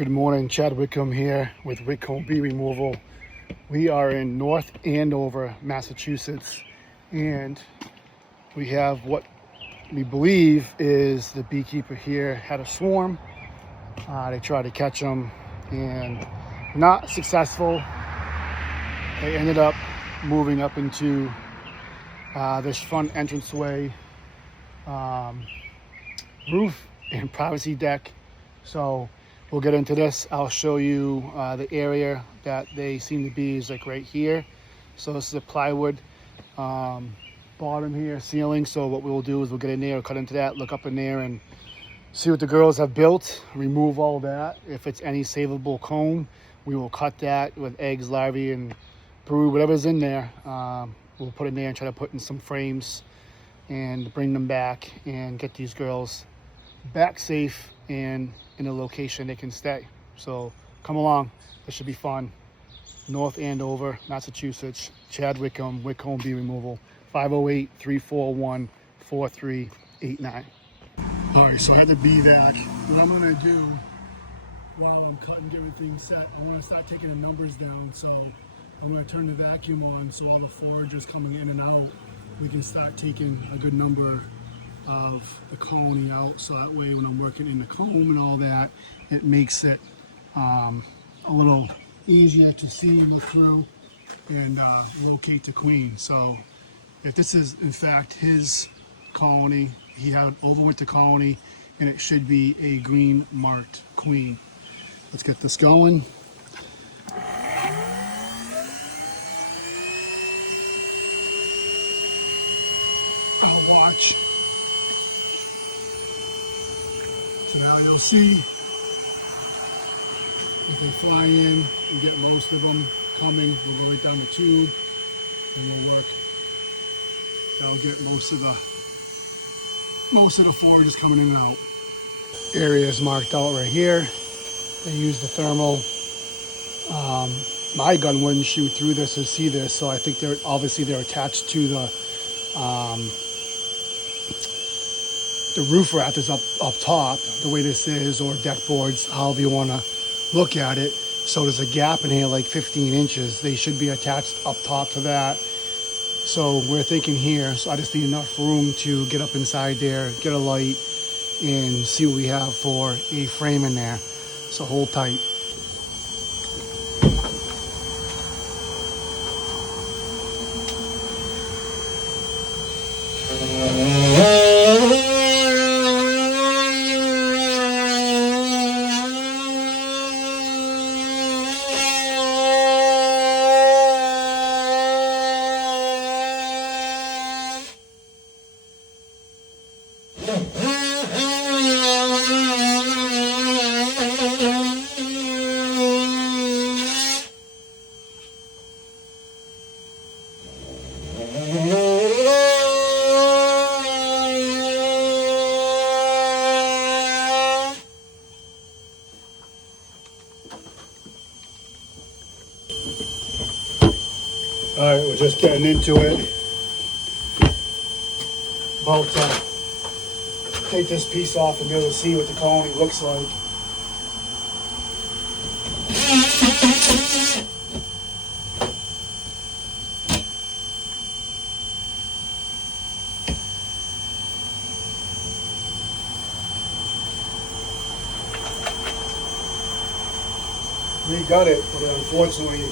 Good morning, Chad Whitcomb here with Whitcomb Bee Removal. We are in North Andover, Massachusetts, and we have what we believe is the beekeeper here had a swarm. They tried to catch them and not successful. They ended up moving up into this front entranceway, roof and privacy deck. So we'll get into this. I'll show you the area that they seem to be is like right here. So this is a plywood bottom here, ceiling. So what we'll do is we'll get in there, cut into that, look up in there and see what the girls have built, remove all that. If it's any savable comb, we will cut that with eggs, larvae, and brood, whatever's in there. We'll put in there and try to put in some frames and bring them back and get these girls back safe and in a location they can stay. So come along, this should be fun. North Andover, Massachusetts. Chad Whitcomb, Whitcomb Bee Removal, 508-341-4389. All right, so I had the bee vac. What I'm gonna do while I'm cutting everything set, I wanna start taking the numbers down. So I'm gonna turn the vacuum on so all the foragers coming in and out, we can start taking a good number of the colony out, so that way when I'm working in the comb and all that, it makes it a little easier to see, look through, and locate the queen. So if this is in fact his colony, he had overwinter colony, and it should be a green marked queen. Let's get this going. I'll watch. So now you'll see if they fly in, we get most of them coming. We'll go right down the tube and we'll work. That'll get most of the foragers coming in and out. Area is marked out right here. They use the thermal. My gun wouldn't shoot through this or see this, so I think they're attached to the roof rafters up top, the way this is, or deck boards, however you want to look at it. So there's a gap in here like 15 inches. They should be attached up top to that. So we're thinking here, so I just need enough room to get up inside there, get a light, and see what we have for a frame in there. So hold tight. All right, we're just getting into it. About to take this piece off and be able to see what the colony looks like. We got it, but unfortunately,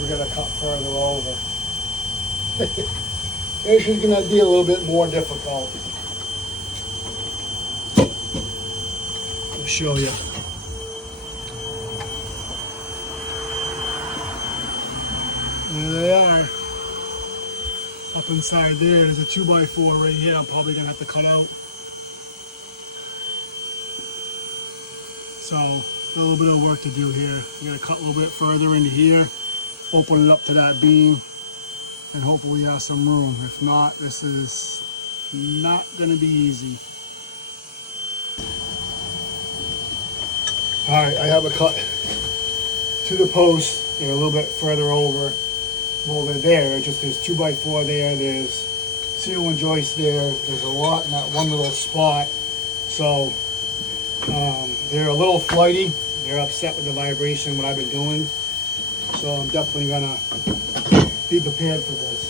we're gonna cut further over. This is gonna be a little bit more difficult. I'll show you. There they are. Up inside there's a 2x4 right here. I'm probably gonna have to cut out. So a little bit of work to do here. I'm gonna cut a little bit further into here, open it up to that beam, and hopefully have some room. If not, this is not gonna be easy. All right, I have a cut to the post and a little bit further over. Well, they're there, just there's 2x4 there, there's seal and joist there, there's a lot in that one little spot. So They're a little flighty. They're upset with the vibration, what I've been doing. So I'm definitely gonna be prepared for this.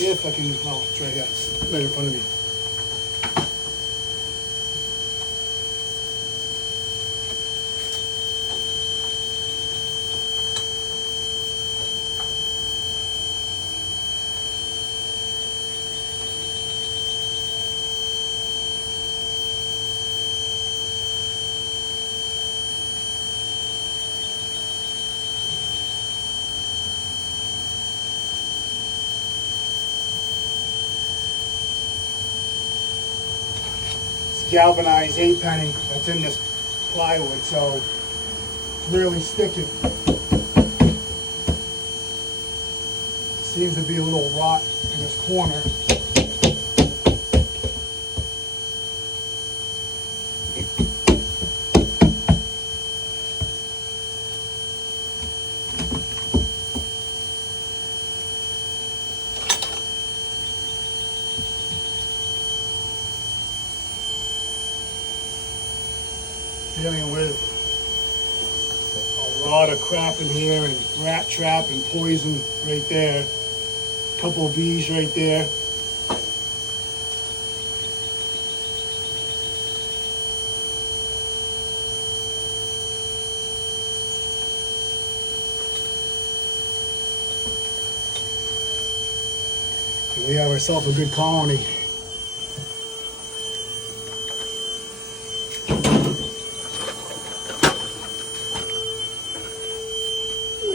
If I can, oh, it's right here, it's right in front of me. Galvanized 8-penny that's in this plywood, so it's really sticking. Seems to be a little rot in this corner. Dealing with a lot of crap in here, and rat trap and poison right there. A couple of bees right there. And we have ourselves a good colony.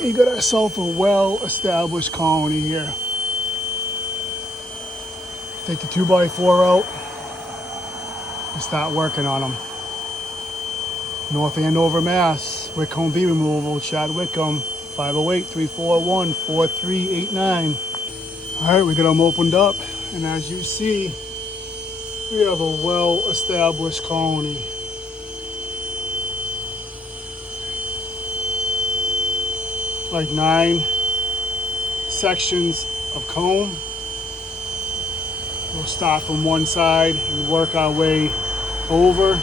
We got ourselves a well-established colony here. Take the 2x4 out and start working on them. North Andover, Mass. Wickham bee removal. Chad Wickham. 508-341-4389. All right, we got them opened up, and as you see, we have a well-established colony. Like 9 sections of comb. We'll start from one side and work our way over.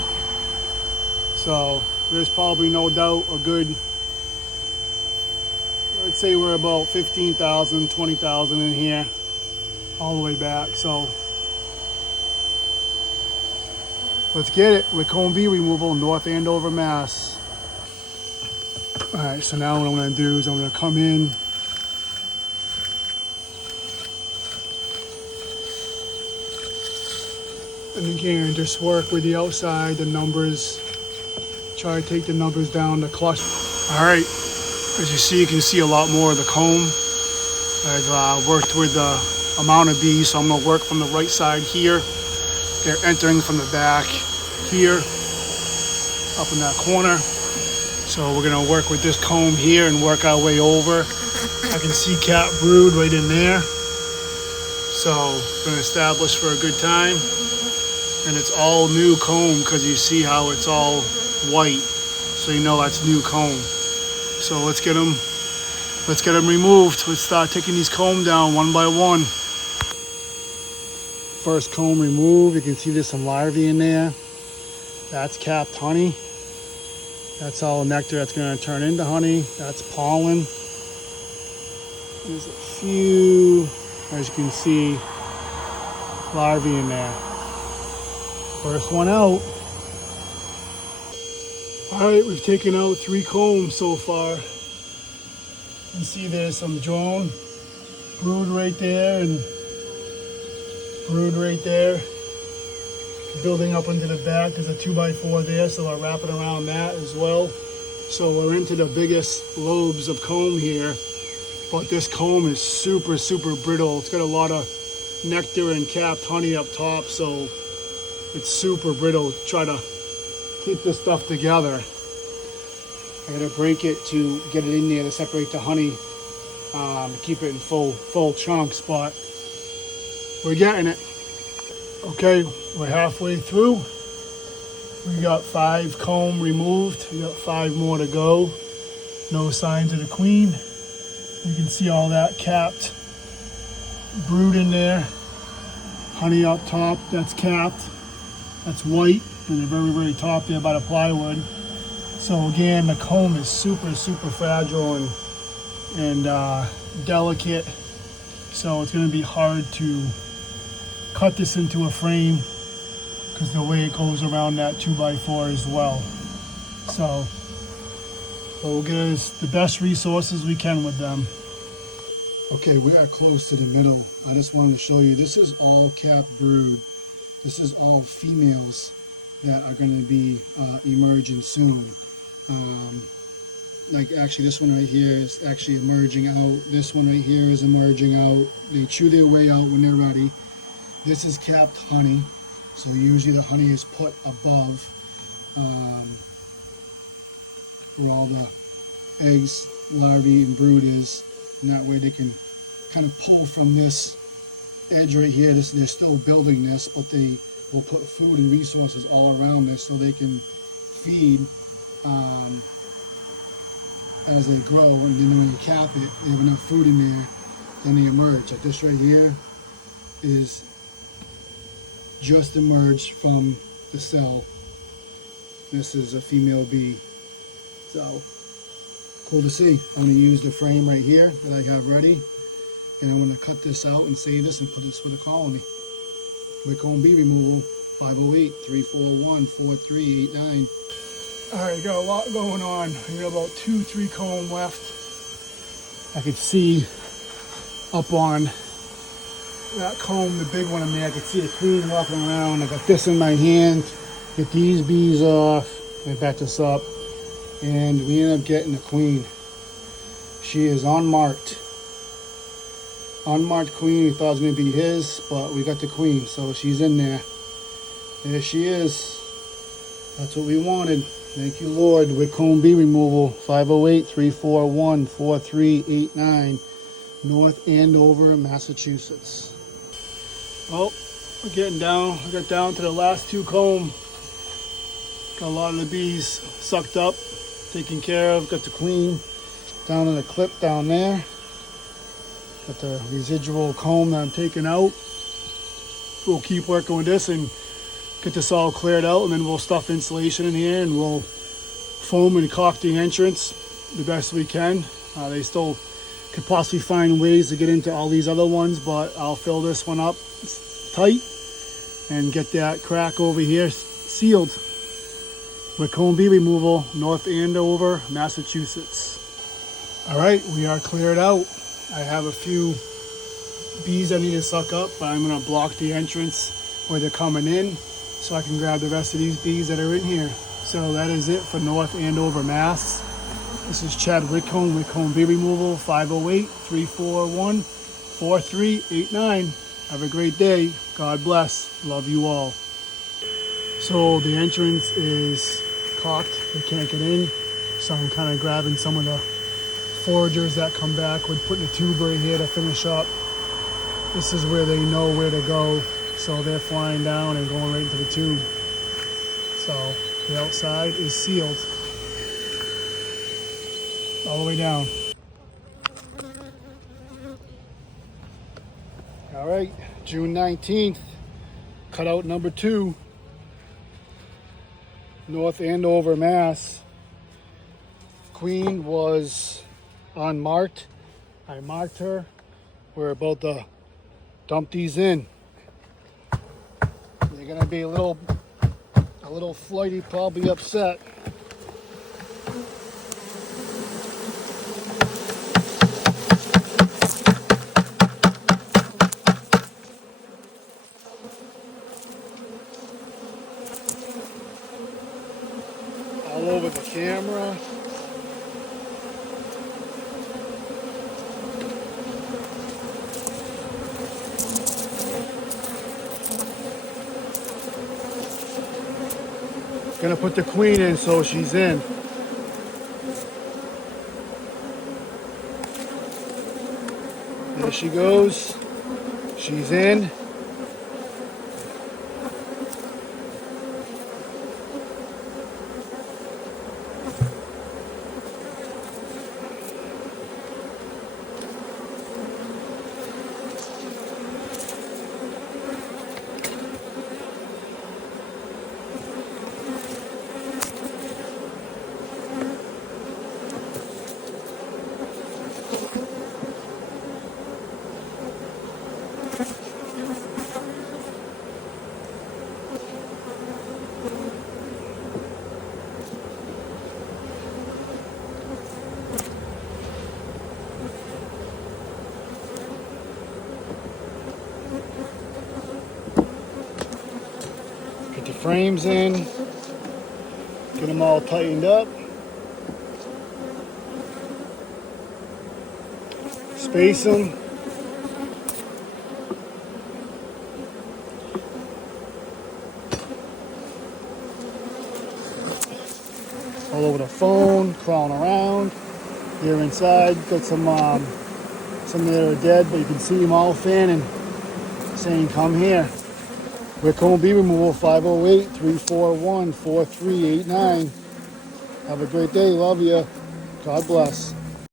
So there's probably no doubt a good, I'd say we're about 15,000, 20,000 in here, all the way back. So let's get it with comb bee removal, North Andover, Mass. All right, so now what I'm gonna do is I'm gonna come in and again, just work with the outside, the numbers, try to take the numbers down to cluster. All right, as you see, you can see a lot more of the comb. I've worked with the amount of bees, so I'm gonna work from the right side here. They're entering from the back here, up in that corner. So we're gonna work with this comb here and work our way over. I can see cat brood right in there. So we're gonna establish for a good time. And it's all new comb because you see how it's all white. So you know that's new comb. So let's get them removed. Let's start taking these comb down one by one. First comb removed, you can see there's some larvae in there. That's capped honey. That's all nectar that's going to turn into honey. That's pollen. There's a few, as you can see, larvae in there. First one out. All right, we've taken out 3 combs so far. You can see there's some drone brood right there and brood right there. Building up into the back, there's a 2x4 there, so we're wrapping around that as well. So we're into the biggest lobes of comb here, but this comb is super, super brittle. It's got a lot of nectar and capped honey up top, so it's super brittle. Try to keep this stuff together. I gotta break it to get it in there to separate the honey, keep it in full chunks, but we're getting it. Okay, we're halfway through. We got 5 comb removed. We got 5 more to go. No signs of the queen. You can see all that capped brood in there. Honey up top, that's capped. That's white, to the very, very top there by the plywood. So again, the comb is super, super fragile and delicate. So it's going to be hard to cut this into a frame because the way it goes around that 2x4 as well. So we'll get us the best resources we can with them. Okay, we are close to the middle. I just wanted to show you, this is all calf brood. This is all females that are going to be emerging soon. Like actually this one right here is actually emerging out. This one right here is emerging out. They chew their way out when they're ready. This is capped honey. So usually the honey is put above where all the eggs, larvae, and brood is. And that way they can kind of pull from this edge right here. They're still building this, but they will put food and resources all around this so they can feed as they grow. And then when you cap it, they have enough food in there, then they emerge. Like this right here is just emerged from the cell. This is a female bee. So cool to see. I'm going to use the frame right here that I have ready, and I'm going to cut this out and save this and put this for the colony. Comb bee removal, 508-341-4389. Alright, got a lot going on. I got about 2-3 comb left. I could see up on that comb, the big one in there, I could see a queen walking around. I got this in my hand, get these bees off, and back this up, and we end up getting a queen. She is unmarked. Unmarked queen. We thought it was going to be his, but we got the queen, so she's in there. There she is. That's what we wanted. Thank you, Lord. With comb bee removal, 508-341-4389, North Andover, Massachusetts. Well, we're getting down. We got down to the last 2 comb. Got a lot of the bees sucked up, taken care of. Got the queen down in the clip down there. Got the residual comb that I'm taking out. We'll keep working with this and get this all cleared out, and then we'll stuff insulation in here and we'll foam and caulk the entrance the best we can. They still could possibly find ways to get into all these other ones, but I'll fill this one up tight and get that crack over here sealed with comb bee removal, North Andover, Massachusetts. All right, we are cleared out. I have a few bees I need to suck up, but I'm going to block the entrance where they're coming in so I can grab the rest of these bees that are in here. So that is it for North Andover, Mass. This is Chad Whitcomb with comb bee removal, 508-341-4389. Have a great day. God bless. Love you all. So the entrance is caulked. They can't get in. So I'm kind of grabbing some of the foragers that come back with putting a tube right here to finish up. This is where they know where to go. So they're flying down and going right into the tube. So the outside is sealed all the way down. All right, June 19th, cutout number 2, North Andover, Mass. Queen was unmarked. I marked her. We're about to dump these in. They're gonna be a little flighty, probably upset. All over the camera. Gonna put the queen in so she's in. There she goes. She's in. frames in, get them all tightened up, space them. All over the phone, crawling around. Here inside, got some that are dead, but you can see them all fanning, saying, "Come here." Wickcomb Bee Removal, 508-341-4389. Have a great day. Love you. God bless.